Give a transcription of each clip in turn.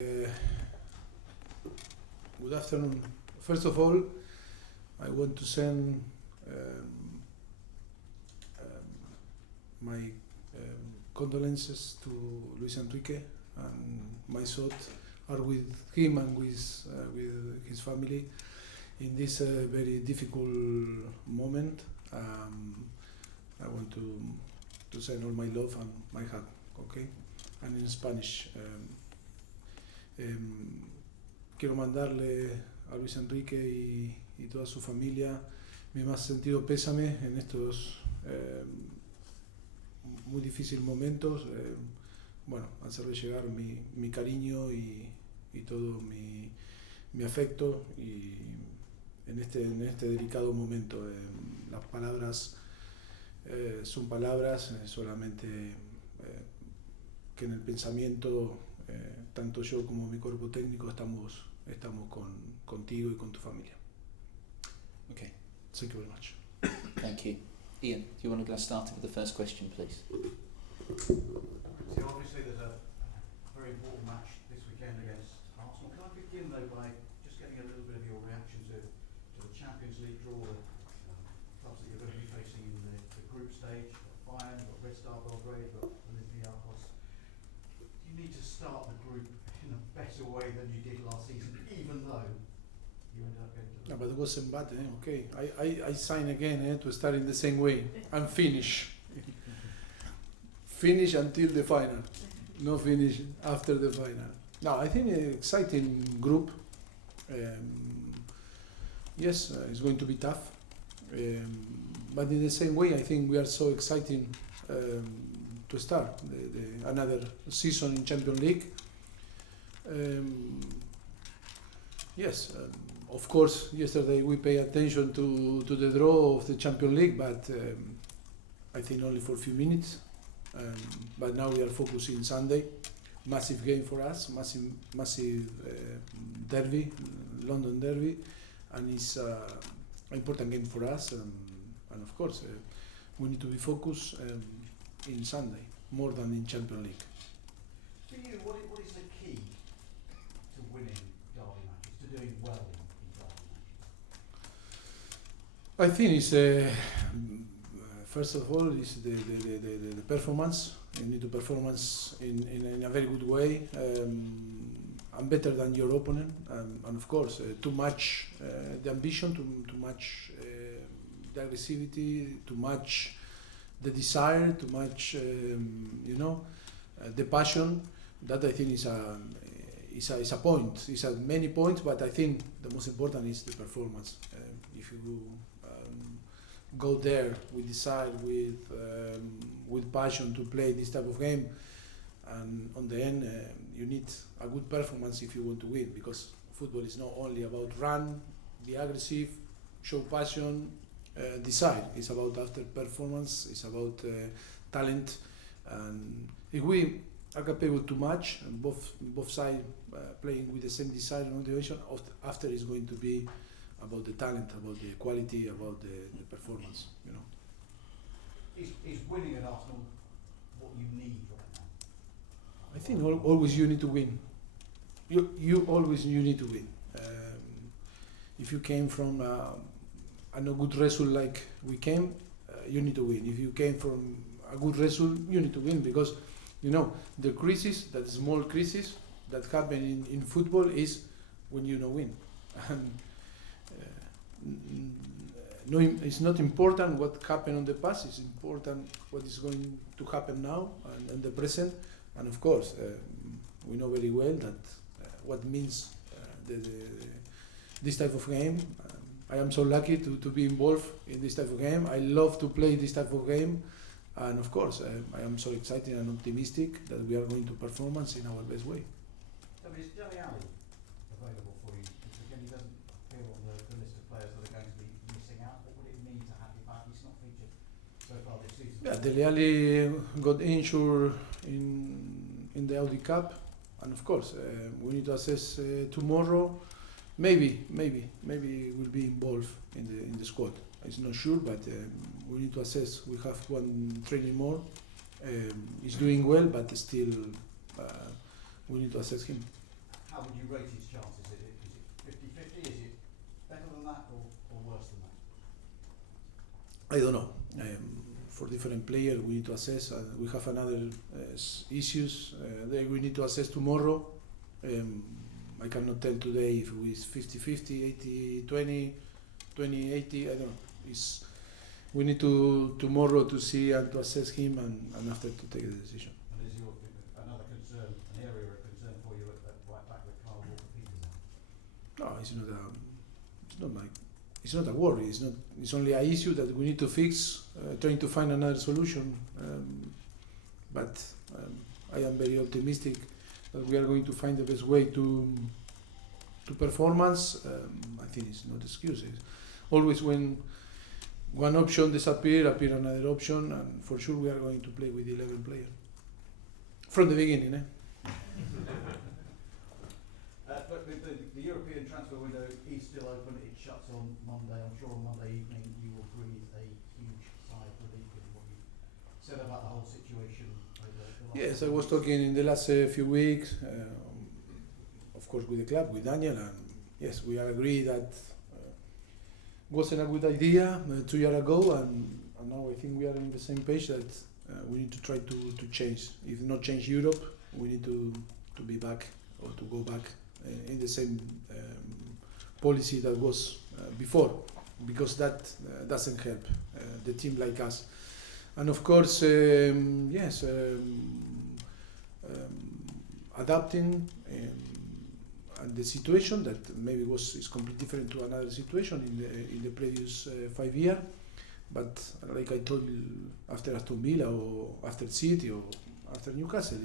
Good afternoon. First of all, I want to send my condolences to Luis Enrique, and my thoughts are with him and with his family in this very difficult moment. I want to send all my love and my hug, okay? And in Spanish. Quiero mandarle a Luis Enrique y toda su familia mi más sentido pésame en estos muy difíciles momentos. Bueno, hacerle llegar mi cariño y todo mi afecto y en este delicado momento. Las palabras son palabras, solamente que en el pensamiento tanto yo como mi cuerpo técnico estamos contigo y con tu familia. Okay. Thank you very much. Thank you. Ian, do you want to get started with the first question, please? So obviously there's a very important match this weekend against Arsenal. Can I begin though by just getting a little bit of your reaction to the Champions League draw, the clubs that you're going to be facing in the group stage? You've got Bayern, you've got Red Star Belgrade, you've got Olympiacos. You need to start the group in a better way than you did last season, even though you ended up getting to No, but it wasn't bad, okay. I sign again to start in the same way and finish. Finish until the final, no finish after the final. No, I think an exciting group. Yes, it's going to be tough, but in the same way, I think we are so exciting to start another season in Champions League. Yes, of course, yesterday we pay attention to the draw of the Champions League, but I think only for a few minutes. But now we are focusing Sunday, massive game for us, massive derby, London derby, and it's an important game for us. And of course, we need to be focused in Sunday more than in Champions League. For you, what is the key to winning derby matches, to doing well in derby matches? I think it's first of all is the performance. You need to performance in a very good way and better than your opponent. And of course, too much the ambition, too much the aggressivity, too much the desire, too much the passion. That I think is a point. It's a many points, but I think the most important is the performance. If you go there with desire, with passion to play this type of game, and on the end you need a good performance if you want to win, because football is not only about run, be aggressive, show passion, decide. It's about after performance, it's about talent, and if we are capable too much, and both sides playing with the same desire and motivation, after is going to be about the talent, about the quality, about the performance, Is winning at Arsenal what you need right now? I think always you need to win. You always need to win. If you came from a no good result like we came, you need to win. If you came from a good result, you need to win, because the crisis, that small crisis that happen in football, is when you don't win. And no, it's not important what happened in the past. It's important what is going to happen now and the present. And of course, we know very well that what means this type of game. I am so lucky to be involved in this type of game. I love to play this type of game, and of course, I am so excited and optimistic that we are going to performance in our best way. So is Dele Alli available for you? Because again, he doesn't appear on the list of players that are going to be missing out. What would it mean to have him back? He's not featured so far this season. Yeah, Dele Alli got injured in the Audi Cup, and of course, we need to assess tomorrow. Maybe will be involved in the squad. It's not sure, but we need to assess. We have one training more. He's doing well, but still we need to assess him. how would you rate his chances? Is it 50-50? Is it better than that or worse than that? I don't know. For different players, we need to assess. We have another issues that we need to assess tomorrow. I cannot tell today if it's 50-50, 80-20, 20-80. I don't know. We need to tomorrow to see and to assess him and after to take the decision. And is your another concern, an area of concern for you at right back with Carl Walker-Peters? No, it's not a worry. It's only an issue that we need to fix. Trying to find another solution. But I am very optimistic that we are going to find the best way to performance. I think it's not excuses. Always when one option disappears, appear another option, and for sure we are going to play with 11 players from the beginning. But the European transfer window is still open. It shuts on Monday. I'm sure on Monday evening you will breathe a huge sigh of relief with what you said about the whole situation. Yes, I was talking in the last few weeks, of course, with the club, with Daniel, and yes, we are agreed that wasn't a good idea 2 years ago, and now I think we are on the same page that we need to try to change. If not change Europe, we need to be back or to go back in the same policy that was before, because that doesn't help the team like us. And of course, yes, adapting and the situation that maybe is completely different to another situation in the previous 5 years. But like I told you, after Aston Villa or after City or after Newcastle,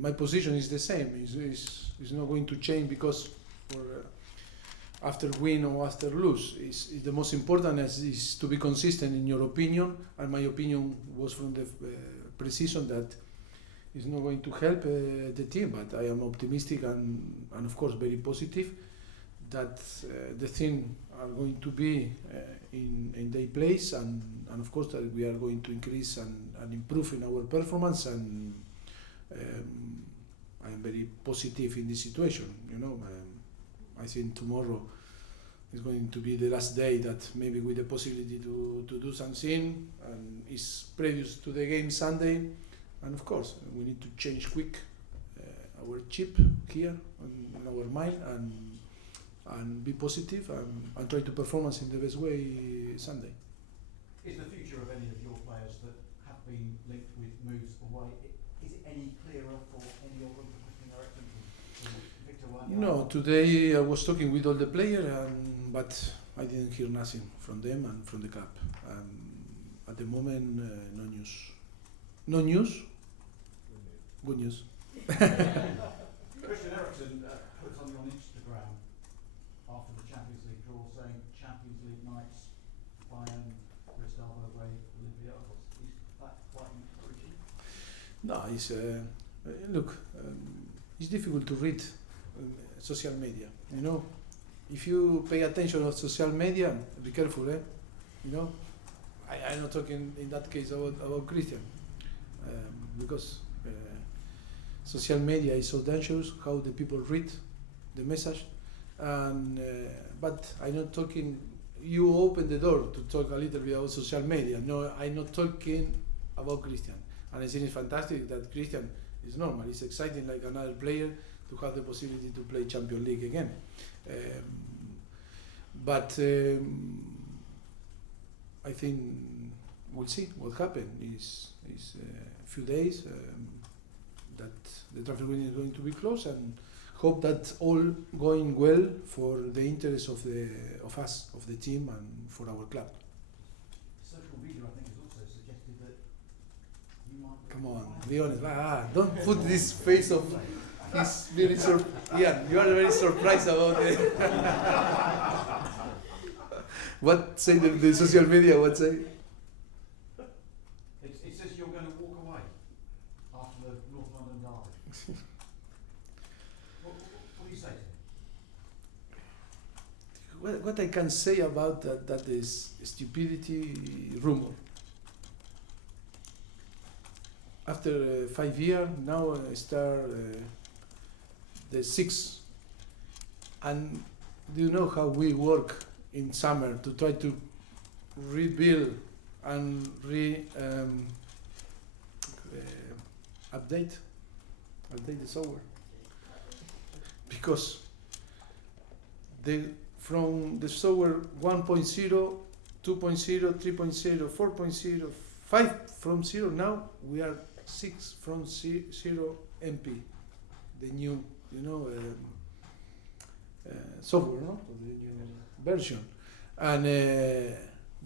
my position is the same. It's not going to change because after win or after lose. It's the most important is to be consistent in your opinion, and my opinion was from the pre-season that it's not going to help the team, but I am optimistic and of course very positive that the things are going to be in their place, and of course that we are going to increase and improve in our performance, and I am very positive in this situation. I think tomorrow is going to be the last day that maybe with the possibility to do something, and it's previous to the game Sunday, and of course we need to change quick our chip here in our mind and be positive and try to performance in the best way Sunday. Is the future of any of your players that have been linked with moves away, is it any clearer for any of them, for Christian Eriksen, Victor Wanyama? No, today I was talking with all the players, but I didn't hear nothing from them and from the club. At the moment, no news. No news? Good news. Christian Eriksen put something on Instagram after the Champions League draw saying Champions League nights, Bayern, Crystal away, Olympiacos. Is that quite encouraging? No, it's difficult to read social media. If you pay attention to social media, be careful. I'm not talking in that case about Christian, because social media is so dangerous. How the people read the message, but I'm not talking. You open the door to talk a little bit about social media. No, I'm not talking about Christian. And I think it's fantastic that Christian is normal. It's exciting like another player to have the possibility to play Champions League again. But I think we'll see what happens. Is a few days that the transfer window is going to be closed, and hope that all going well for the interest of us, of the team, and for our club. Social media, I think, has also suggested that you might. Come on, be honest. Don't put this face of. He's very Ian, you are very surprised about it. What say the social media? What say? It says you're going to walk away after the North London derby. What do you say to him? What I can say about that is stupidity rumor. After 5 years, now start the sixth And do you know how we work in summer to try to rebuild and update the software? Because from the software 1.0, 2.0, 3.0, 4.0, 5 from 0, now we are 6 from 0 MP, the new, software, no? The new version. And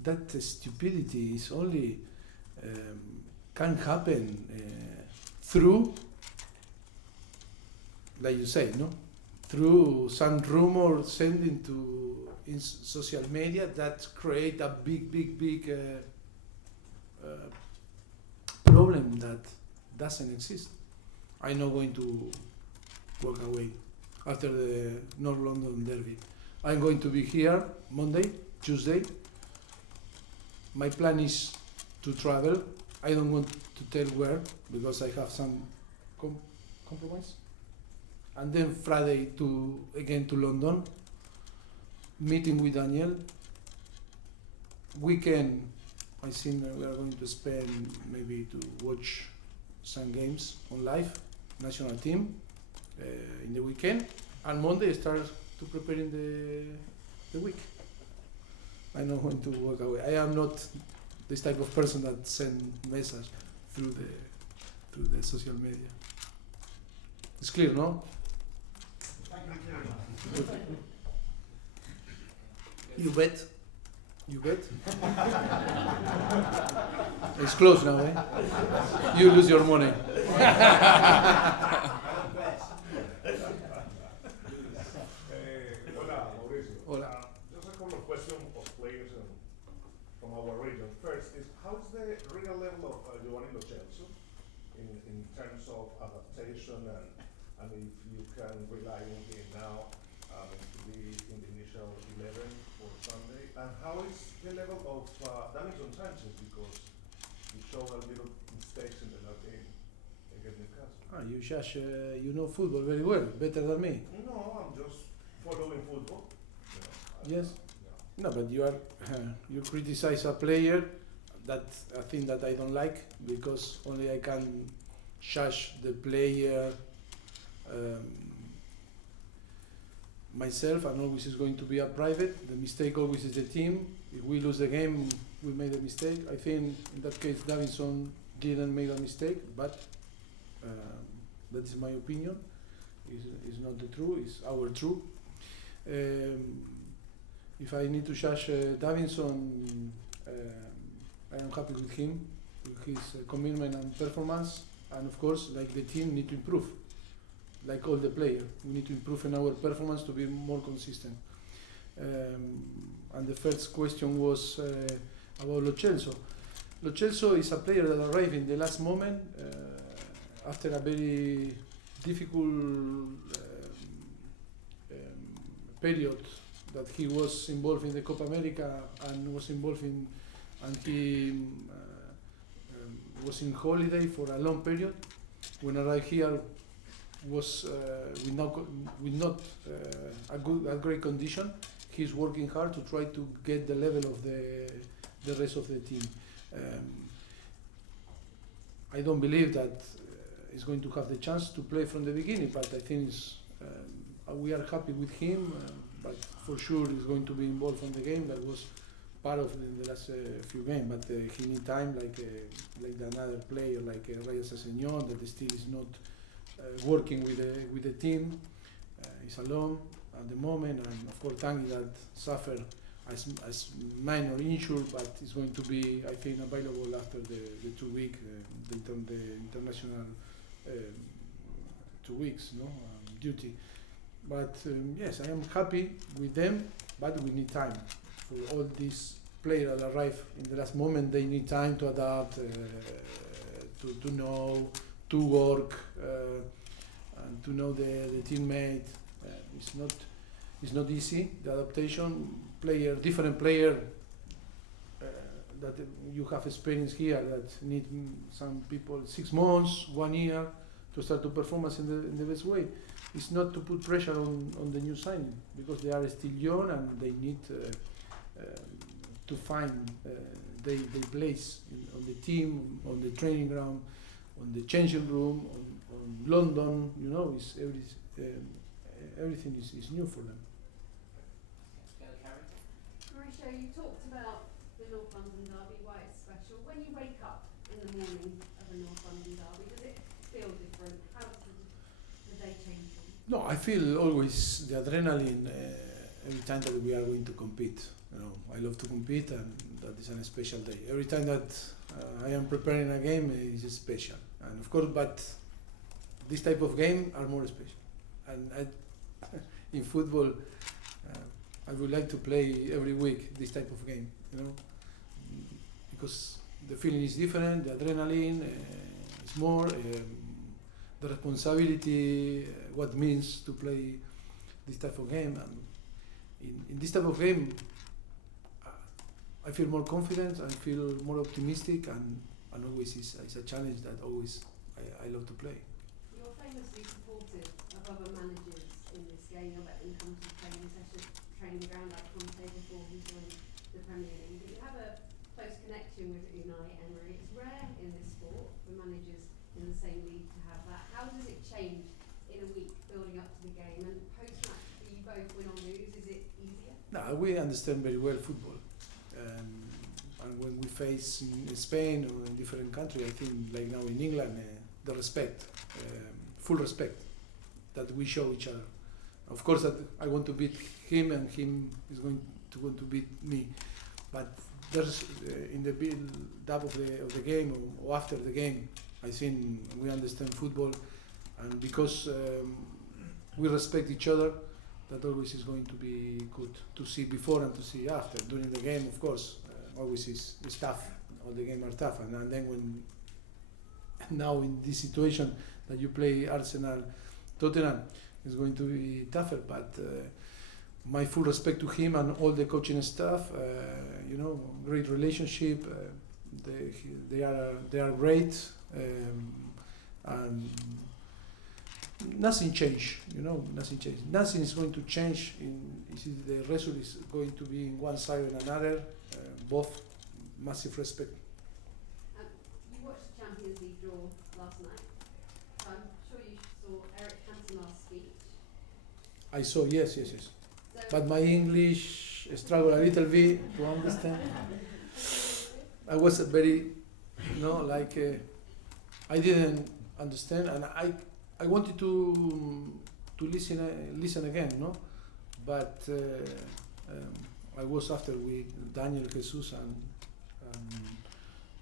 that stupidity is only can happen through, like you say, no? Through some rumor sending to in social media that create a big problem that doesn't exist. I'm not going to walk away after the North London Derby. I'm going to be here Monday, Tuesday. My plan is to travel. I don't want to tell where because I have some compromise. And then Friday again to London, meeting with Daniel. Weekend, I think we are going to spend maybe to watch some games on live, national team, in the weekend. And Monday start to preparing the week. I'm not going to walk away. I am not this type of person that send message through the social media. It's clear, no? You bet. You bet. It's close now, eh? You lose your money. Hola, Mauricio. Hola. Just a couple of questions of players from our region. First is, how is the real level of Giovanni Lo Celso in terms of adaptation and if you can rely on him now to be in the initial 11 for Sunday? And how is the level of Davinson Sanchez, because he showed a little mistakes in the last game against Newcastle? You just you know football very well, better than me. No, I'm just following football. Yes. No, but you are you criticize a player that I think that I don't like because only I can judge the player myself, and always is going to be a private. The mistake always is the team. If we lose the game, we made a mistake. I think in that case Davinson didn't make a mistake, but that is my opinion. It's not the truth, it's our truth. If I need to judge Davinson, I am happy with him, with his commitment and performance, and of course, like the team, need to improve. Like all the players, we need to improve in our performance to be more consistent. And the first question was about Lo Celso. Lo Celso is a player that arrived in the last moment after a very difficult period that he was involved in the Copa America and was involved in, and he was in holiday for a long period. When I arrived here, was with not a great condition. He's working hard to try to get the level of the rest of the team. I don't believe that he's going to have the chance to play from the beginning, but I think we are happy with him. But for sure, he's going to be involved from the game. That was part of the last few games. But he needs time, like another player, like Reyes Sesseñón, that still is not working with the team. He's alone at the moment, and of course Tanguy that suffered as minor injury, but is going to be, I think, available after the 2 week the international 2 weeks duty. But yes, I am happy with them, but we need time for all these players that arrive in the last moment. They need time to adapt, to know, to work, and to know the teammate. It's not easy. The adaptation, different player that you have experience here that need some people 6 months, 1 year to start to perform in the best way. is not to put pressure on the new signing, because they are still young and they need to find their place on the team, on the training ground, on the changing room, on London. You know, everything is new for them. Mauricio, you talked about the North London derby, why it's special. When you wake up in the morning of a North London derby, does it feel different? How does the day change for you? No, I feel always the adrenaline every time that we are going to compete. You know, I love to compete, and that is a special day. Every time that I am preparing a game, it is special. And of course, but this type of game are more special. And in football, I would like to play every week this type of game, you know, because the feeling is different, the adrenaline is more, the responsibility, what means to play this type of game. And in this type of game, I feel more confident, I feel more optimistic, and always it's a challenge that always I love to play. You're famously supportive of other managers in this game. You'll let them come to training sessions, training ground like Conte before he joined the Premier League. But you have a close connection with Unai Emery. It's rare in this sport for managers in the same league to have that. How does it change in a week building up to the game? And post-match, do you both win or lose? Is it easier? No, we understand very well football. And when we face in Spain or in different countries, I think like now in England, the respect, full respect that we show each other. Of course, that I want to beat him and him is going to beat me. But there's in the build-up of the game or after the game, I think we understand football, and because we respect each other, that always is going to be good to see before and to see after. During the game, of course, always is tough. All the games are tough, and then when now in this situation that you play Arsenal, Tottenham, is going to be tougher. But my full respect to him and all the coaching staff. You know, great relationship. They are great, and nothing changed. You know, nothing changed. Nothing is going to change. The result is going to be in one side or another. Both massive respect. You watched the Champions League draw last night. I'm sure you saw Eric Cantona's speech. I saw, yes. So But my English struggled a little bit to understand. I was very, I didn't understand, and I wanted to listen again, no, but I was after with Daniel Jesus, and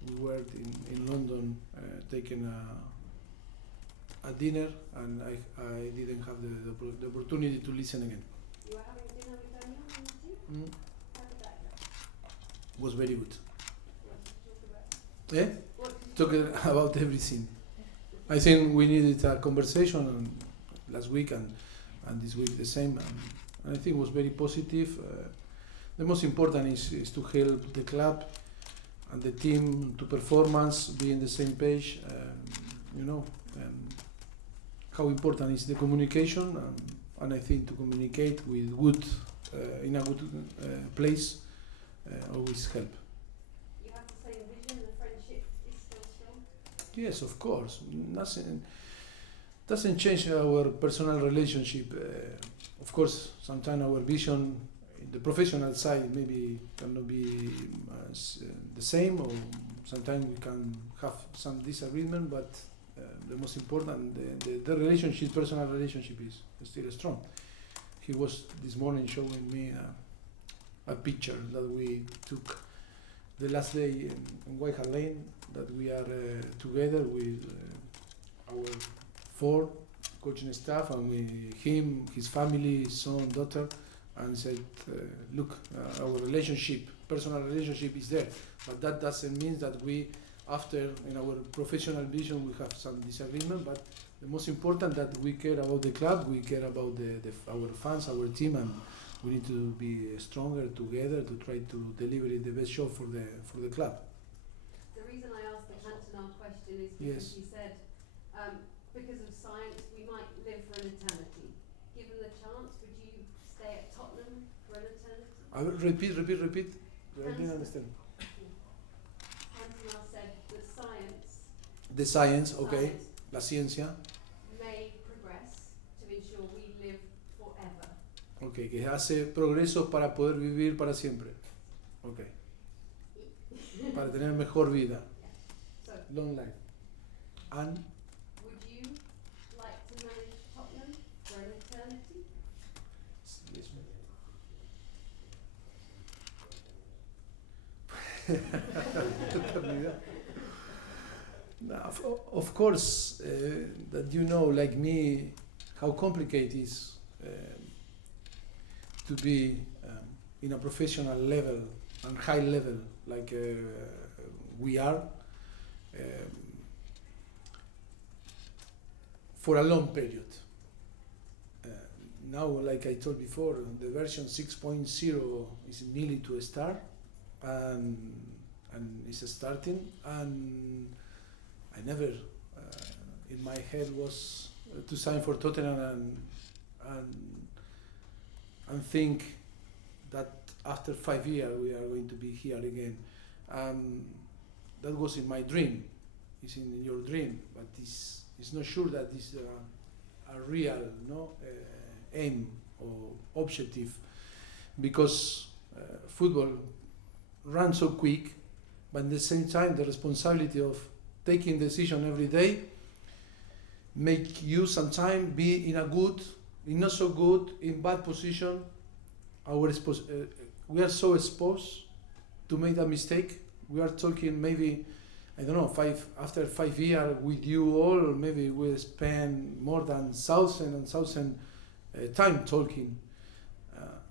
we were in London taking a dinner, and I didn't have the opportunity to listen again. you were having dinner with Daniel and the team? How did that go? Was very good. What did you talk about? Yeah? What did you Talking about everything. I think we needed a conversation last week and this week the same, and I think it was very positive. The most important is to help the club and the team to performance, be on the same page. How important is the communication, and I think to communicate with good, in a good place, always help. You have the same vision, the friendship is still strong? Yes, of course. Nothing doesn't change our personal relationship. Of course, sometimes our vision in the professional side maybe cannot be the same, or sometimes we can have some disagreement, but the most important, the relationship, personal relationship is still strong. He was this morning showing me a picture that we took the last day in White Hart Lane, that we are together with our 4 coaching staff, and with him, his family, his son, daughter, and said, look, our relationship, personal relationship is there, but that doesn't mean that we, after in our professional vision, we have some disagreement, but the most important that we care about the club, we care about our fans, our team, and we need to be stronger together to try to deliver the best show for the club. The reason I asked the Cantona question is because Yes. he said, because of science, we might live for an eternity. stay at Tottenham for an eternity? I will repeat. I didn't understand. Cantona said that science The science, okay. La ciencia. may progress to ensure we live forever. Okay, que hace progresos para poder vivir para siempre. Okay. Para tener mejor vida. So, Long life. And would you like to manage Tottenham for an eternity? Now, of course, that you know, like me, how complicated it is to be in a professional level and high level like we are for a long period. Now, like I told before, the version 6.0 is nearly to start and is starting, and I never in my head was to sign for Tottenham and think that after 5 years we are going to be here again. That was in my dream. It's in your dream, but it's not sure that it's a real aim or objective, because football runs so quick, but at the same time the responsibility of taking decision every day make you sometimes be in a good, in not so good, in bad position. We are so exposed to make a mistake. We are talking maybe, I don't know, after 5 years with you all, maybe we'll spend more than 1,000 and 1,000 time talking.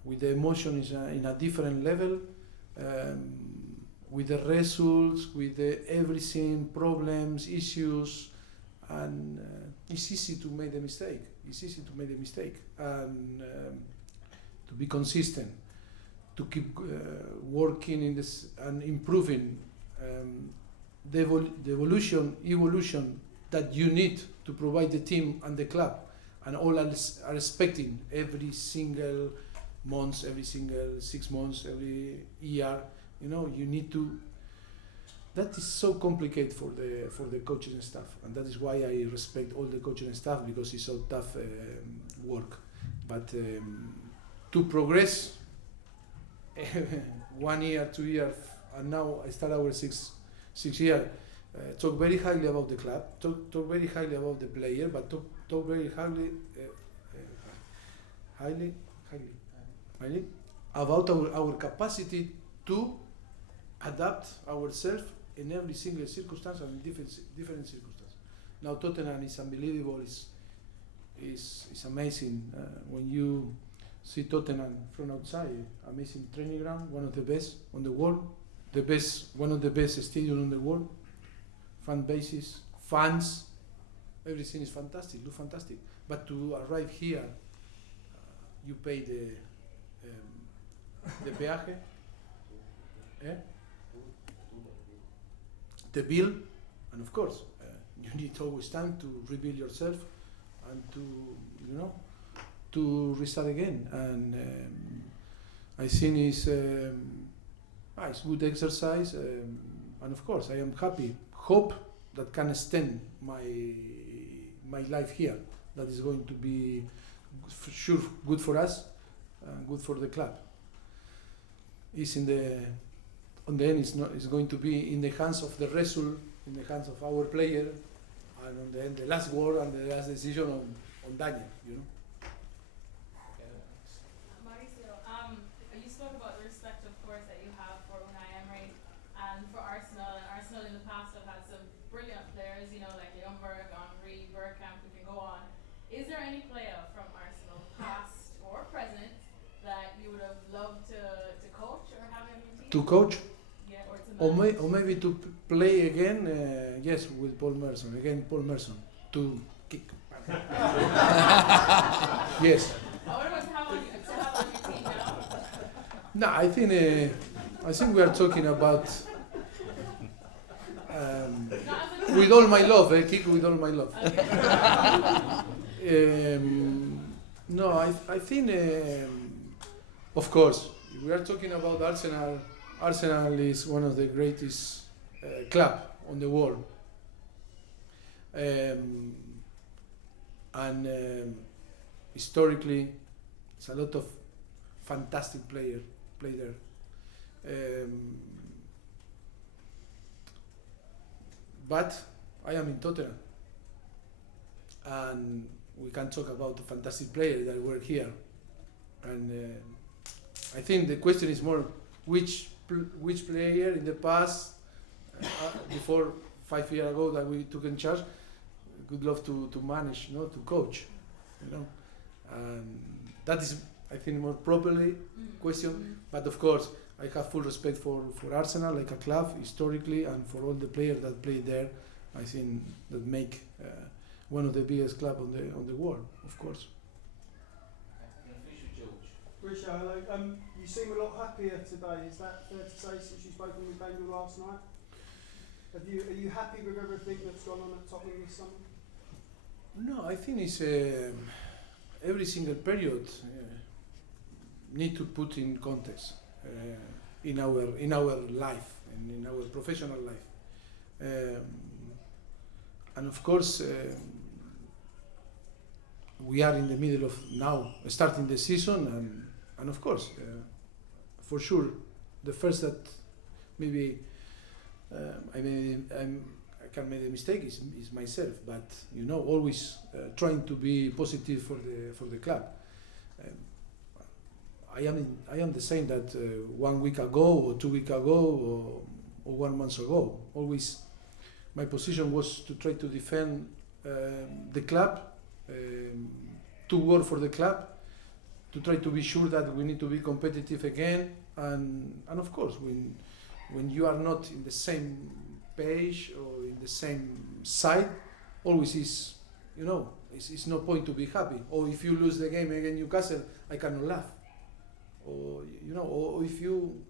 With the emotions in a different level, with the results, with the everything, problems, issues, and it's easy to make a mistake. And to be consistent, to keep working in this and improving the evolution that you need to provide the team and the club, and all are expecting every single month, every single 6 months, every year. You need to. That is so complicated for the coaching staff, and that is why I respect all the coaching staff, because it's so tough work. But to progress, 1 year, 2 years, and now I start our six year. Talk very highly about the club. Talk very highly about the player, but talk very highly about our capacity to adapt ourselves in every single circumstance and different circumstances. Now Tottenham is unbelievable. It's amazing when you see Tottenham from outside. Amazing training ground, one of the best on the world, one of the best stadiums on the world. Fan bases, fans, everything is fantastic. Look fantastic. But to arrive here, you pay the peaje, the bill, and of course you need always time to rebuild yourself and to restart again. And I think it's good exercise, and of course I am happy. Hope that can extend my life here. That is going to be sure good for us and good for the club. On the end, it's going to be in the hands of the result, in the hands of our player, and on the end, the last word and the last decision on Daniel. Mauricio, you spoke about the respect, of course, that you have for Unai Emery and for Arsenal. And Arsenal in the past have had some brilliant players, like Ljungberg, Henry, Bergkamp, we can go on. Is there any player from Arsenal, past or present, that you would have loved to coach or have in your team? To coach? Yeah, or to manage? Or maybe to play again, yes, with Paul Merson. Again, Paul Merson. To kick. Yes. What about to have on your team now? No, I think we are talking about with all my love, kick with all my love. Okay. No, I think Of course, if we are talking about Arsenal. Arsenal is one of the greatest club on the world, and historically, it's a lot of fantastic player play there. But I am in Tottenham, and we can talk about the fantastic players that were here, and I think the question is more which player in the past, before 5 years ago that we took in charge, would love to manage, to coach, and that is, I think, more properly question. But of course, I have full respect for Arsenal like a club historically, and for all the players that play there. I think that make one of the biggest club on the world, of course. Risha, hello. You seem a lot happier today. Is that fair to say since you've spoken with Daniel last night? Are you happy with everything that's gone on at Tottenham this summer? No, I think it's every single period need to put in context in our life and in our professional life, and of course we are in the middle of now starting the season, and of course for sure the first that maybe I can make a mistake is myself, but always trying to be positive for the club. I am the same that 1 week ago or 2 weeks ago or 1 month ago. Always my position was to try to defend the club, to work for the club, to try to be sure that we need to be competitive again, and of course when you are not in the same page or in the same side, always is, it's no point to be happy. Or if you lose the game against Newcastle, I cannot laugh. Or or if you